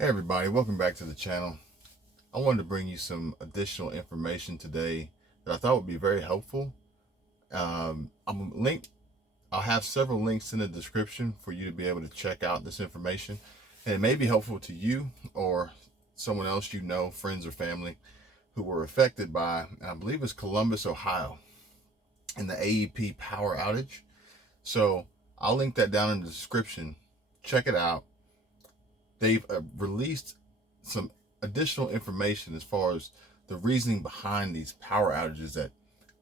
Hey everybody, welcome back to the channel. I wanted to bring you some additional information today that I thought would be very helpful. I'll have several links in the description for you to be able to check out this information. And it may be helpful to you or someone else you know, friends or family, who were affected by, I believe it's Columbus, Ohio, in the AEP power outage. So I'll link that down in the description. Check it out. They've released some additional information as far as the reasoning behind these power outages that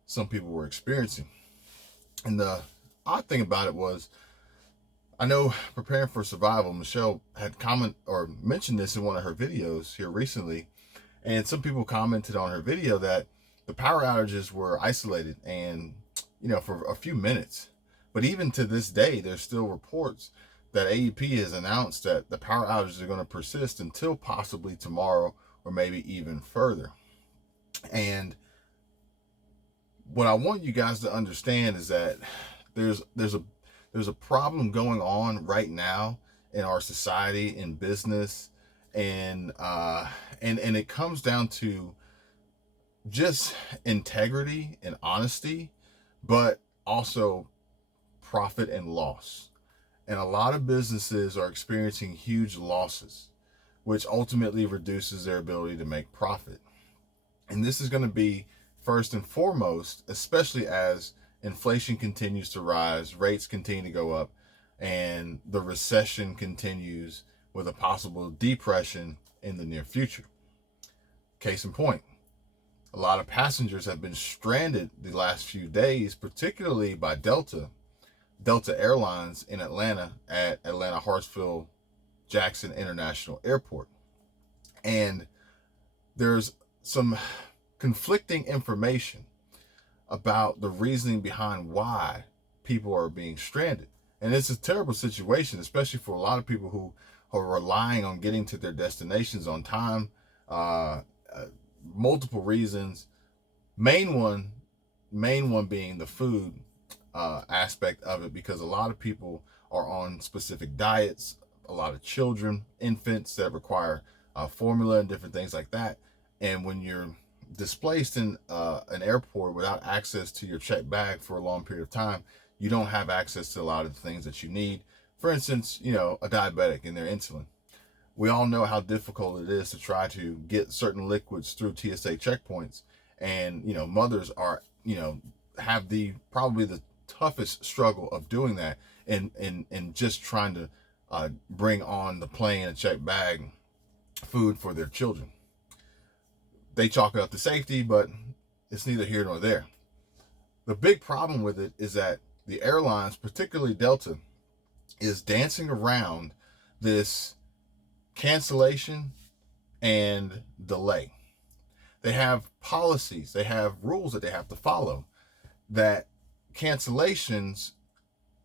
some people were experiencing. And the odd thing about it was, I know Preparing for Survival, Michelle had mentioned this in one of her videos here recently, and some people commented on her video that the power outages were isolated and, for a few minutes. But even to this day, there's still reports that AEP has announced that the power outages are going to persist until possibly tomorrow or maybe even further. And what I want you guys to understand is that there's a problem going on right now in our society, in business, and it comes down to just integrity and honesty, but also profit and loss. And a lot of businesses are experiencing huge losses, which ultimately reduces their ability to make profit. And this is going to be first and foremost, especially as inflation continues to rise, rates continue to go up, and the recession continues with a possible depression in the near future. Case in point, a lot of passengers have been stranded the last few days, particularly by Delta Airlines in Atlanta at Atlanta Hartsfield Jackson International Airport. And there's some conflicting information about the reasoning behind why people are being stranded. And it's a terrible situation, especially for a lot of people who are relying on getting to their destinations on time. Multiple reasons. Main one being the food aspect of it, because a lot of people are on specific diets, a lot of children, infants that require formula and different things like that. And when you're displaced in an airport without access to your checked bag for a long period of time, you don't have access to a lot of the things that you need. For instance, a diabetic and their insulin. We all know how difficult it is to try to get certain liquids through TSA checkpoints, and mothers are have probably the toughest struggle of doing that, and just trying to bring on the plane a checked bag food for their children. They chalk it up to safety, but it's neither here nor there. The big problem with it is that the airlines, particularly Delta, is dancing around this cancellation and delay. They have policies, they have rules that they have to follow. That cancellations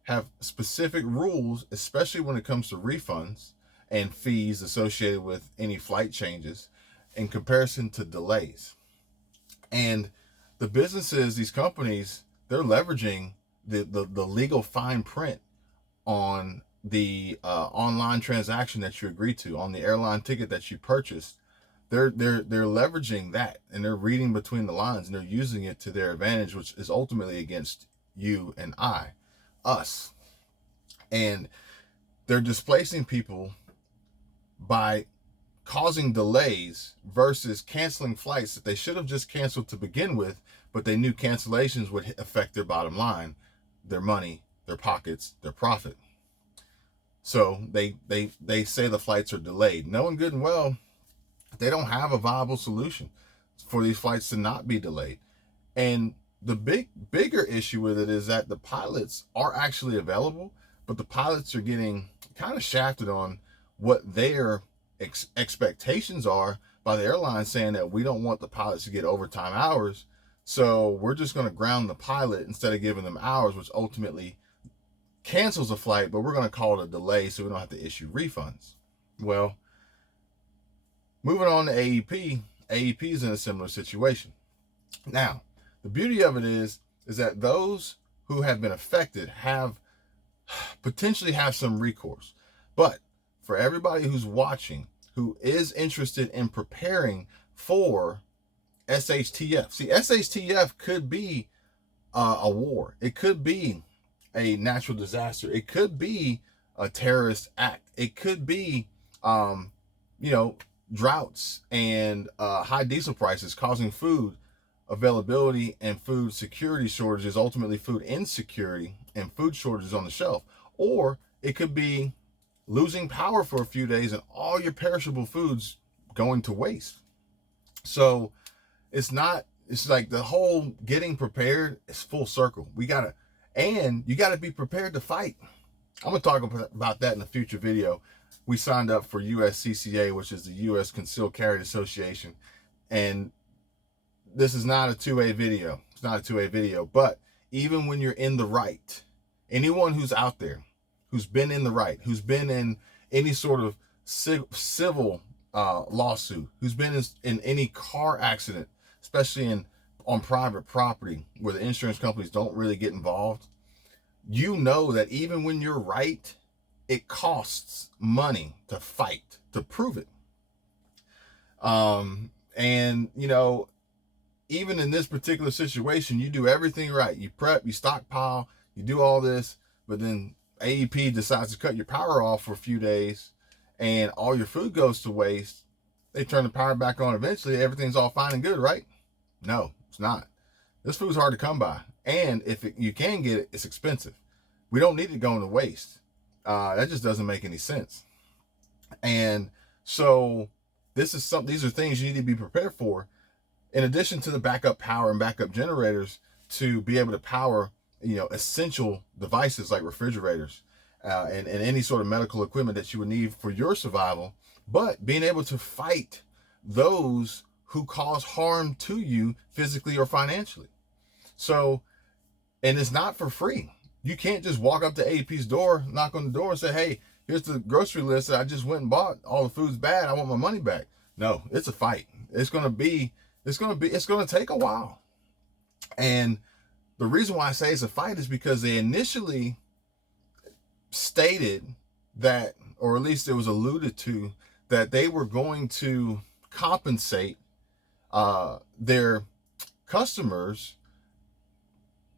have specific rules, especially when it comes to refunds and fees associated with any flight changes, in comparison to delays. And the businesses, these companies, they're leveraging the legal fine print on the online transaction that you agreed to, on the airline ticket that you purchased. They're leveraging that, and they're reading between the lines, and they're using it to their advantage, which is ultimately against you and us. And they're displacing people by causing delays versus canceling flights that they should have just canceled to begin with, but they knew cancellations would affect their bottom line, their money, their pockets, their profit. So they say the flights are delayed, knowing good and well they don't have a viable solution for these flights to not be delayed. And the bigger issue with it is that the pilots are actually available, but the pilots are getting kind of shafted on what their expectations are by the airline, saying that we don't want the pilots to get overtime hours, so we're just going to ground the pilot instead of giving them hours, which ultimately cancels a flight, but we're going to call it a delay so we don't have to issue refunds. Well, moving on to AEP is in a similar situation. Now, the beauty of it is that those who have been affected potentially have some recourse. But for everybody who's watching, who is interested in preparing for SHTF. See, SHTF could be a war. It could be a natural disaster. It could be a terrorist act. It could be, droughts and high diesel prices causing food availability and food security shortages, ultimately food insecurity and food shortages on the shelf. Or it could be losing power for a few days and all your perishable foods going to waste. So it's like the whole getting prepared is full circle. You gotta be prepared to fight. I'm gonna talk about that in a future video. We signed up for USCCA, which is the U.S. Concealed Carry Association, and this is not a 2A video. It's not a 2A video, but even when you're in the right, anyone who's out there, who's been in the right, who's been in any sort of civil lawsuit, who's been in any car accident, especially on private property where the insurance companies don't really get involved, you know that even when you're right, it costs money to fight, to prove it. And even in this particular situation, you do everything right. You prep, you stockpile, you do all this, but then AEP decides to cut your power off for a few days and all your food goes to waste. They turn the power back on eventually. Everything's all fine and good, right? No, it's not. This food's hard to come by. And if you can get it, it's expensive. We don't need it going to waste. That just doesn't make any sense. And so these are things you need to be prepared for. In addition to the backup power and backup generators to be able to power, essential devices like refrigerators and any sort of medical equipment that you would need for your survival, but being able to fight those who cause harm to you physically or financially. So, and it's not for free. You can't just walk up to AEP's door, knock on the door and say, hey, here's the grocery list that I just went and bought. All the food's bad. I want my money back. No, it's a fight. It's going to take a while. And the reason why I say it's a fight is because they initially stated that, or at least it was alluded to, that they were going to compensate their customers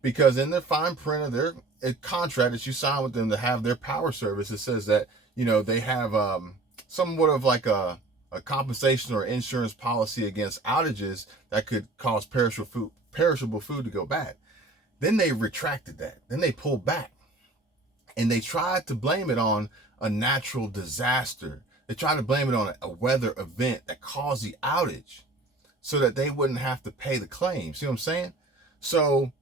because in the fine print of their contract that you sign with them to have their power service, it says that, they have somewhat of like a compensation or insurance policy against outages that could cause perishable food to go bad. Then they retracted that. Then they pulled back. And they tried to blame it on a natural disaster. They tried to blame it on a weather event that caused the outage so that they wouldn't have to pay the claim. See what I'm saying? So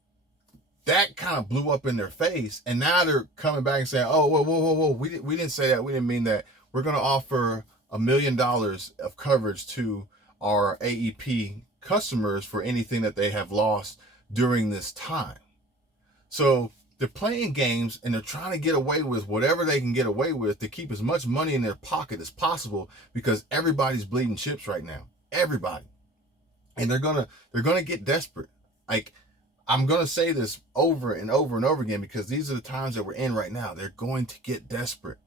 that kind of blew up in their face. And now they're coming back and saying, oh, whoa. We didn't say that. We didn't mean that. We're going to offer $1 million of coverage to our AEP customers for anything that they have lost during this time. So they're playing games and they're trying to get away with whatever they can get away with to keep as much money in their pocket as possible because everybody's bleeding chips right now. Everybody. And they're gonna get desperate. Like, I'm gonna say this over and over and over again because these are the times that we're in right now. They're going to get desperate.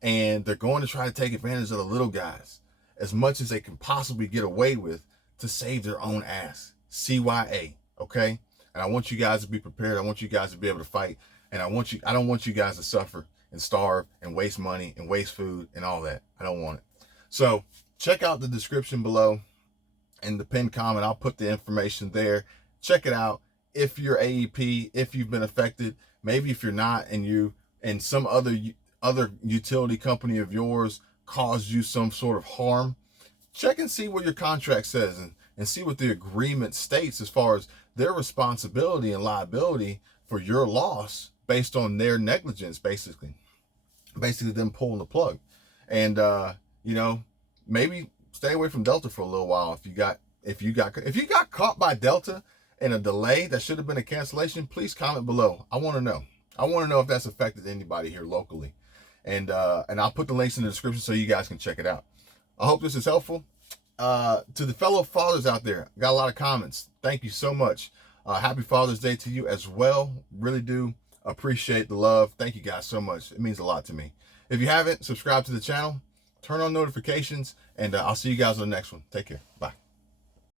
And they're going to try to take advantage of the little guys as much as they can possibly get away with to save their own ass. CYA, okay? And I want you guys to be prepared. I want you guys to be able to fight. And I don't want you guys to suffer and starve and waste money and waste food and all that. I don't want it. So check out the description below and the pinned comment. I'll put the information there. Check it out. If you're AEP, if you've been affected, maybe if you're not and some other utility company of yours caused you some sort of harm, check and see what your contract says and see what the agreement states as far as their responsibility and liability for your loss based on their negligence, basically them pulling the plug. And maybe stay away from Delta for a little while. If you got caught by Delta in a delay that should have been a cancellation, please comment below. I want to know if that's affected anybody here locally. And I'll put the links in the description so you guys can check it out. I hope this is helpful. To the fellow fathers out there, got a lot of comments. Thank you so much. Happy Father's Day to you as well. Really do appreciate the love. Thank you guys so much. It means a lot to me. If you haven't, subscribe to the channel. turn on notifications, and I'll see you guys on the next one. Take care. Bye.